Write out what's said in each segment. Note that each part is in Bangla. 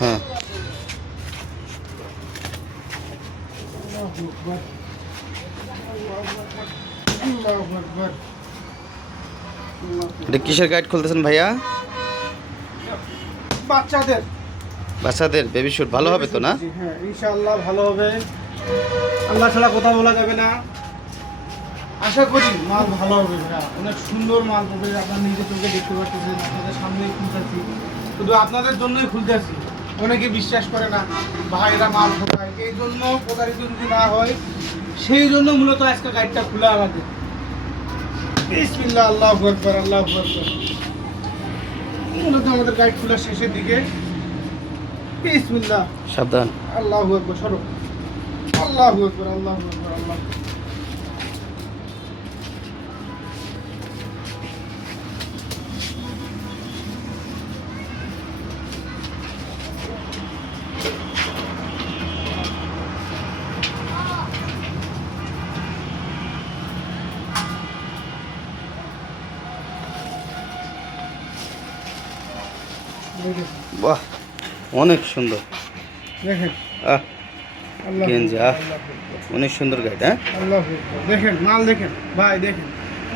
হ্যাঁ এটা কিসের গাইড খুলতেছেন ভাইয়া? বাচ্চাদের বাচ্চাদের বেবি শুট ভালো হবে তো না? হ্যাঁ ইনশাআল্লাহ ভালো হবে, আল্লাহ ছাড়া কথা বলা যাবে না। আশা করি মাল ভালো হবে ভাইয়া, অনেক সুন্দর মাল হবে। আপনার নিজের চোখে দেখতে পাচ্ছেন, আপনাদের সামনেই খুলতেছি, শুধু আপনাদের জন্যই খুলতেছি। অনেকে বিশ্বাস করে না, ভাইরা মাল ঠকায়, এই জন্য প্রতারিত যদি না হয় সেই জন্য মূলত আজকে গাইডটা খোলা আমাদের। বিসমিল্লাহ, আল্লাহু আকবার, আল্লাহু আকবার। মূলত আমাদের গাইড খোলার শেষের দিকে। বিসমিল্লাহ, সাবধান। আল্লাহু আকবার, সরো। আল্লাহু আকবার, আল্লাহু আকবার, আল্লাহু আকবার। বাহ অনেক সুন্দর। দেখেন আহ গেঞ্জি, আহ অনেক সুন্দর গাইড। হ্যাঁ আল্লাহু আকবার। দেখেন মাল, দেখেন ভাই, দেখেন।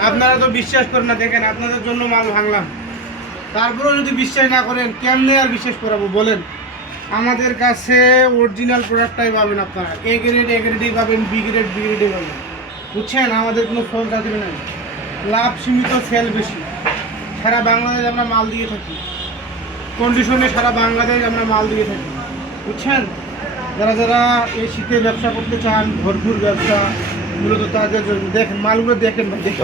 আপনারা তো বিশ্বাস করেন না, দেখেন আপনাদের জন্য মাল ভাঙলাম, তারপরেও যদি বিশ্বাস না করেন কেমনে আর বিশ্বাস করাবো বলেন? আমাদের কাছে অরিজিনাল প্রোডাক্টটাই পাবেন আপনারা। এ গ্রেডেই পাবেন, বি গ্রেডেই পাবেন, বুঝছেন? আমাদের কোনো ফল চাকরি নাই, লাভ সীমিত, সেল বেশি। সারা বাংলাদেশ আমরা মাল দিয়ে থাকি, কন্ডিশনে সারা বাংলাদেশ আমরা মাল দিয়ে থাকি, বুঝছেন? যারা যারা এই শীতে ব্যবসা করতে চান, ভরপুর ব্যবসা, মূলত তাদের জন্য। দেখেন মালগুলো, দেখেন ভাই, দেখেন।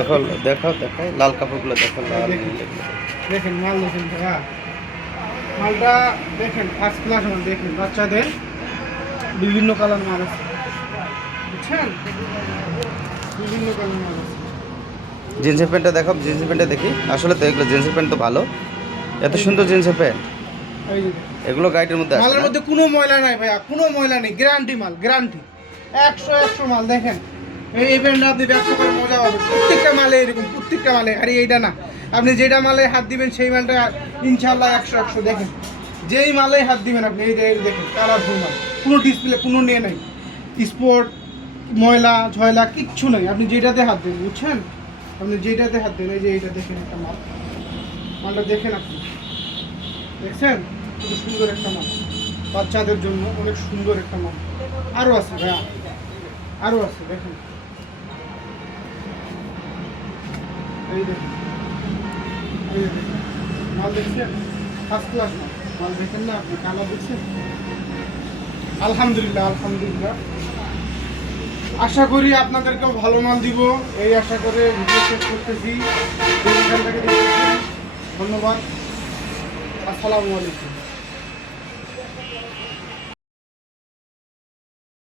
দেখাও লাল কাপড়গুলো দেখো, লাল দেখেন মাল, দেখেন ভাইয়া, মালটা দেখেন, ফার্স্ট ক্লাস মাল। দেখেন বাচ্চাদের বিভিন্ন কালার মাল আছে, বুঝছেন? বিভিন্ন কালার মাল আছে। জিন্সের প্যান্টটা দেখো, জিন্সের প্যান্টটা দেখি। আসলে তো এগুলো জিন্সের প্যান্ট তো ভালো, এত সুন্দর জিন্সের প্যান্ট। এই যে এগুলো গাইডের মধ্যে আছে মালের না? মধ্যে কোনো ময়লা নাই ভাইয়া, কোনো ময়লা নেই, গ্যারান্টি মাল, গ্যারান্টি 100 মাল। দেখেন এই ব্র্যান্ডে আপনি ব্যবসা করে মজা পাবেন, প্রত্যেকটা মালে এরকম, প্রত্যেকটা মালে। আরে এইটা না, আপনি যেটা মালে হাত দিবেন সেই মালটা ইনশাআল্লাহ 100 দেখেন, যেই মালে হাত দিবেন আপনি, এই যে দেখেন কালারফুল মাল, কোনো ডিসপ্লে, কোনো নিয়ে নাই, স্পট, ময়লা ঝয়লা কিচ্ছু নেই। আপনি যেটাতে হাত দেন, বুঝছেন? আপনি যেটাতে হাত দেন, এই যে এইটা দেখেন একটা মাল, মালটা দেখেন আপনি, দেখছেন? খুব সুন্দর একটা মাল, বাচ্চাদের জন্য অনেক সুন্দর একটা মাল। আরও আছে ভাইয়া, আরও আছে, দেখেন। এই দেখেন, এই দেখেন মাল, দেখছেন? ফার্স্ট ক্লাস মাল, মাল দেখেন না আপনি, কালার দেখছেন? আলহামদুলিল্লাহ, আলহামদুলিল্লাহ। আশা করি আপনাদেরকেও ভালো মাল দিব, এই আশা করে ভিডিও শেষ করতেছি। ধন্যবাদ, আসসালামু আলাইকুম।